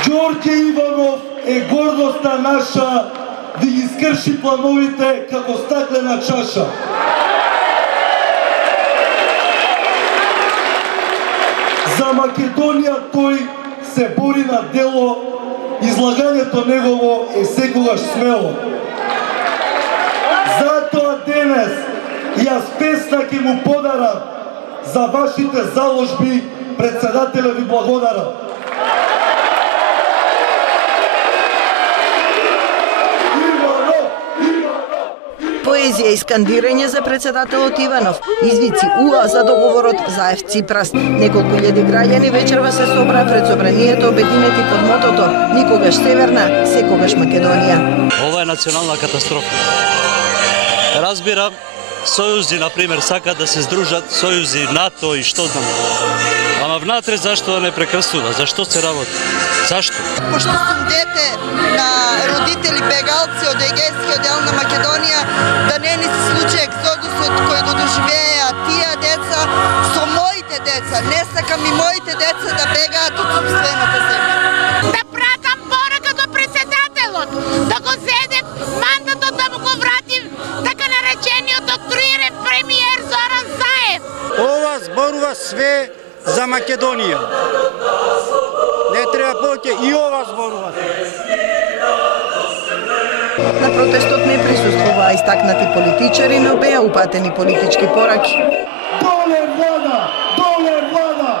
Ѓорѓе Иванов е гордоста наша да ги скрши плановите како стаклена чаша. За Македонија тој се бори на дело, излагањето негово е секогаш смело. Затоа денес јас песна ќе му подарам за вашите заложби, председателя ви благодарам. Поезија и скандирање за председателот Иванов, извици уа за договорот за ЕФ Ципрас. Неколку илјади граѓани вечерва се собраа пред собранието обединети под мотото "Никогаш Северна, секогаш Македонија". Ова е национална катастрофа. Разбирам, сојузи, например, сакаат да се здружат, сојузи НАТО и што знам. Ама внатре зашто да не прекрасува? Зашто се работи? Зашто? Пошто сум дете на родители бегалци од Егејскиот дел на Македонија, да не ни се случи екзодусот кој го доживеа тие деца со моите деца. Не сакам и моите деца да бегаат од сопствената земја. Да пратам порака до председателот, да го зедем мандатот, да му го вратим така наречениот октруиран премиер Зоран Заев. Ова зборува све за Македонија. Не треба повеќе, и ова зборува. На протестот не присуствуваа истакнати политичари, но беа упатени политички пораки. Доле влада! Доле влада!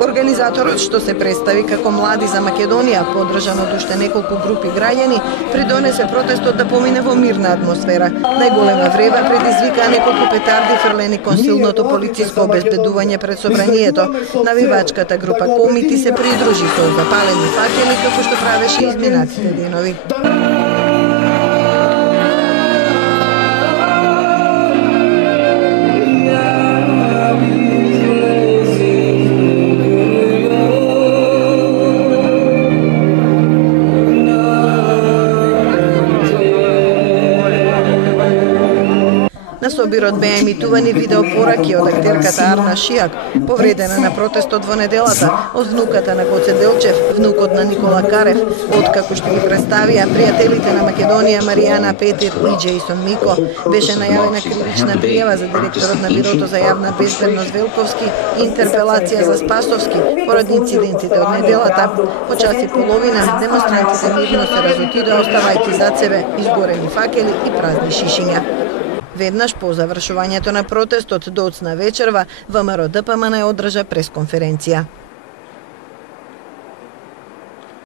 Организаторот, што се представи како Млади за Македонија, поддржан од уште неколку групи граѓани, придонесе протестот да помине во мирна атмосфера. Најголема врева предизвикаа неколку петарди фрлени кон силното полициско обезбедување пред собранието. Навивачката група Комити се придружи со запалени факели како што правеше изминатите денови. На собирот беа емитувани видеопораки од актерката Арна Шијак, повредена на протестот во неделата, од внуката на Гоце Делчев, внукот на Никола Карев, откако што ги представија пријателите на Македонија Маријана Петир и Џејсон Мико. Беше најавена кривична пријава за директорот на Бирото за јавна безбедност Велковски и интерпелација за Спасовски поради инцидентите од неделата. По час и половина демонстрантите мирно се разотидоа, оставајќи зад себе изгорени факели и празни шишиња. Веднаш по завршувањето на протестот доцна вечерва, ВМРО ДПМН одржа пресконференција.